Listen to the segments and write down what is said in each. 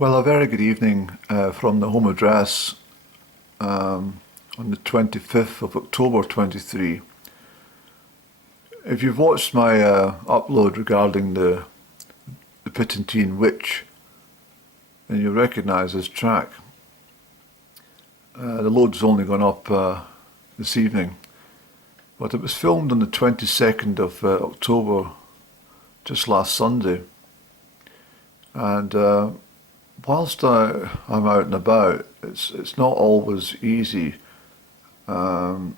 Well, a very good evening from the home address on the 25th of October 23. If you've watched my upload regarding the Pittentian Witch, then you'll recognise this track. The load's only gone up this evening, but it was filmed on the 22nd of October, just last Sunday. And whilst I'm out and about, it's not always easy when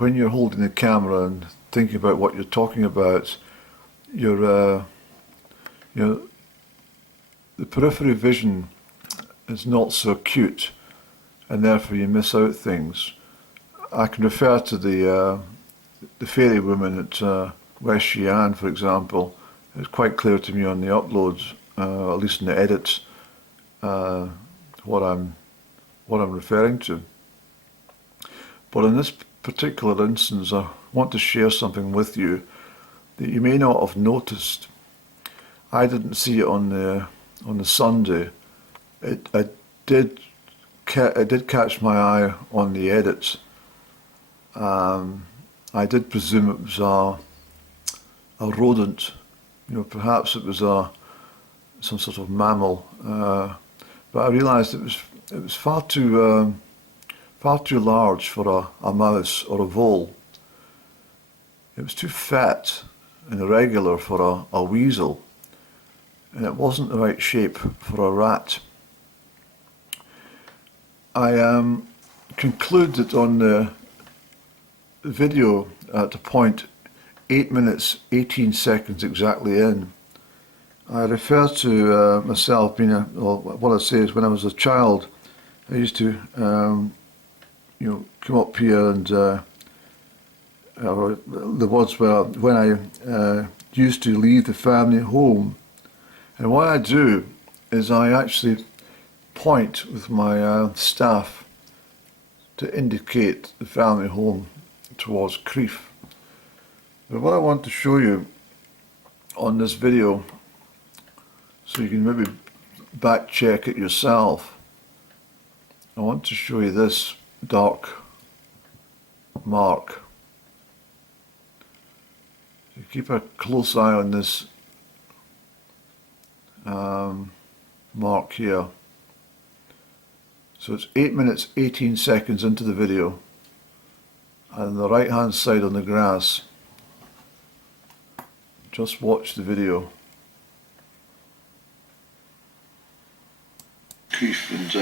you're holding the camera and thinking about what you're talking about. The periphery vision is not so acute, and therefore you miss out things. I can refer to the fairy woman at West Xi'an, for example. It's quite clear to me on the uploads, at least in the edits, what I'm referring to. But in this particular instance, I want to share something with you that you may not have noticed. I didn't see it on the Sunday. It did catch my eye on the edits. I did presume it was a rodent. Perhaps it was some sort of mammal. But I realised it was far too large for a mouse or a vole. It was too fat and irregular for a weasel, and it wasn't the right shape for a rat. I conclude that on the video at the point 8 minutes 18 seconds exactly in, I refer to myself being what I say is, when I was a child, I used to come up here, and there was when I used to leave the family home, and what I do is I actually point with my staff to indicate the family home towards Crieff. But what I want to show you on this video, so you can maybe back check it yourself, I want to show you this dark mark. So keep a close eye on this mark here. So it's 8 minutes 18 seconds into the video, and on the right hand side on the grass, just watch the video. Crieff, and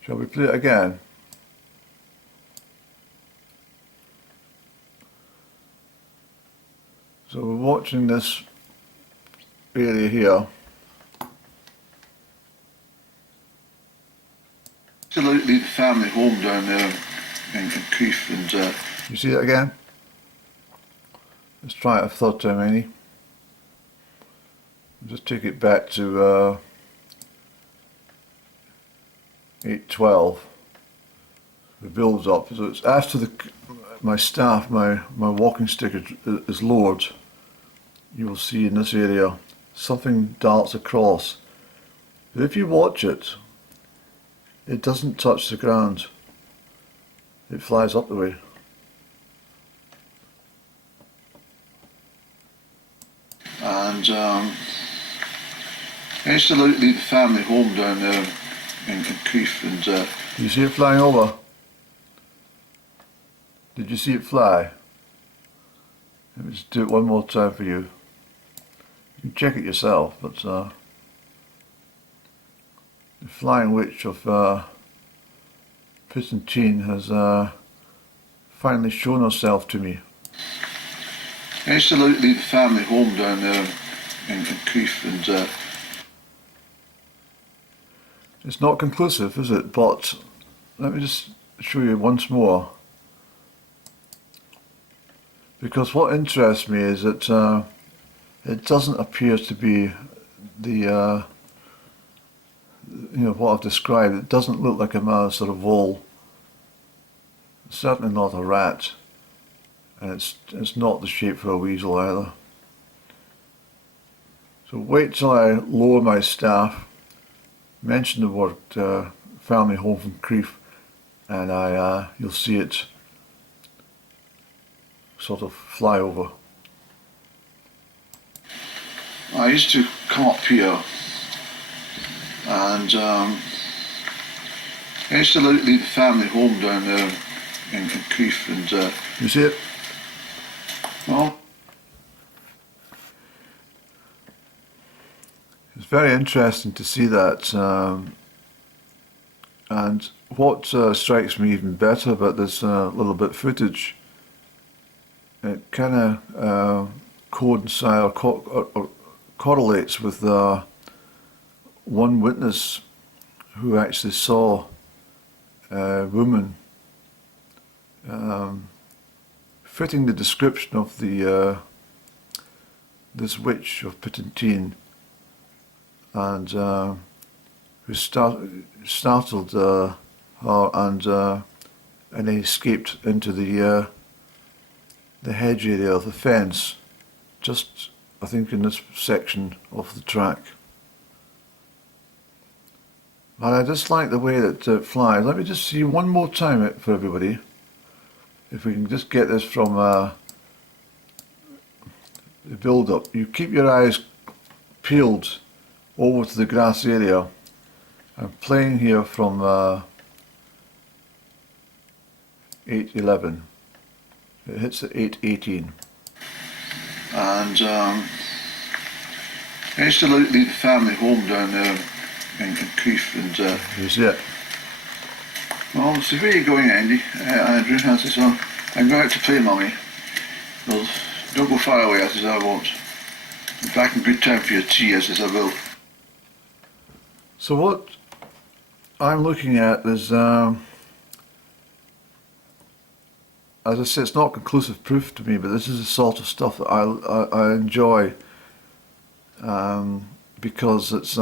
shall we play it again? So we're watching this area here. Absolutely the family home down there in Crieff, and you see that again? Let's try it a third time, any. Just take it back to 8:12. It builds up. So it's after my staff, my walking stick is lowered. You will see in this area something darts across. But if you watch it, it doesn't touch the ground. It flies up the way. And I used to leave the family home down there in Crieff, and you see it flying over? Did you see it fly? Let me just do it one more time for you. You can check it yourself, but the flying witch of Pittentian has finally shown herself to me. I used to leave the family home down there in Crieff, and it's not conclusive, is it? But let me just show you once more, because what interests me is that it doesn't appear to be the what I've described. It doesn't look like a mouse or a vole. It's certainly not a rat, and it's not the shape for a weasel either. So So wait till I lower my staff, mention the word family home from Crieff, and you'll see it sort of fly over. I used to come up here and I used to leave the family home down there in Crieff, and you see it? Well, it's very interesting to see that, and what strikes me even better about this little bit of footage, it kind of coincides or correlates with one witness who actually saw a woman fitting the description of the this witch of Pittentian, and who startled her and escaped into the hedge area of the fence, just I think in this section of the track. And I just like the way that it flies. Let me just see one more time for everybody, if we can just get this from the build-up. You keep your eyes peeled over to the grass area. I'm playing here from 8:11. It hits at 8:18. And I used to leave the family home down there in Crieff, and you see it. Well, so where are you going, Andy? Andrew, I says, I'm going out to play, Mummy. Well, don't go far away, I says, I won't. Be back in good time for your tea, I says, I will. So what I'm looking at is, as I say, it's not conclusive proof to me, but this is the sort of stuff that I enjoy, because it's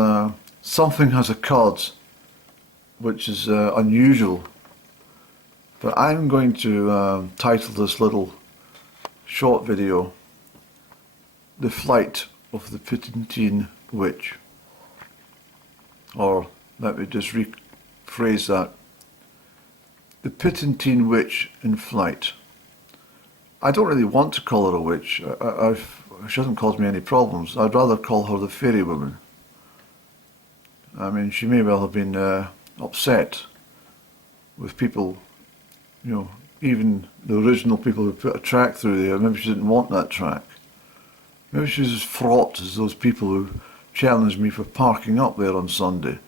something has occurred which is unusual. But I'm going to title this little short video "The Flight of the Pittentian Witch," or let me just rephrase that: "The Pittentian Witch in Flight." I don't really want to call her a witch. She hasn't caused me any problems. I'd rather call her the fairy woman. I mean, she may well have been upset with people, you know, even the original people who put a track through there. Maybe she didn't want that track. Maybe she was as fraught as those people who challenged me for parking up there on Sunday.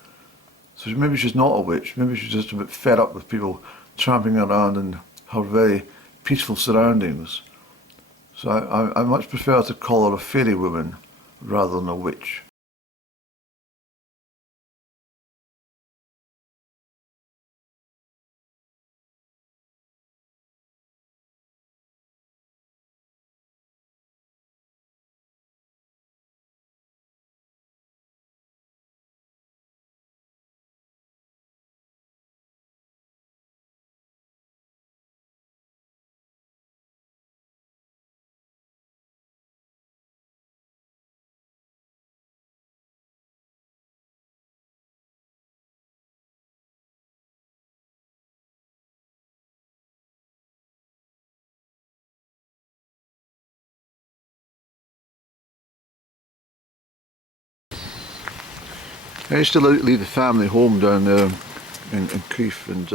So maybe she's not a witch. Maybe she's just a bit fed up with people tramping around in her very peaceful surroundings. So I much prefer to call her a fairy woman rather than a witch. I used to leave the family home down there in Crieff, and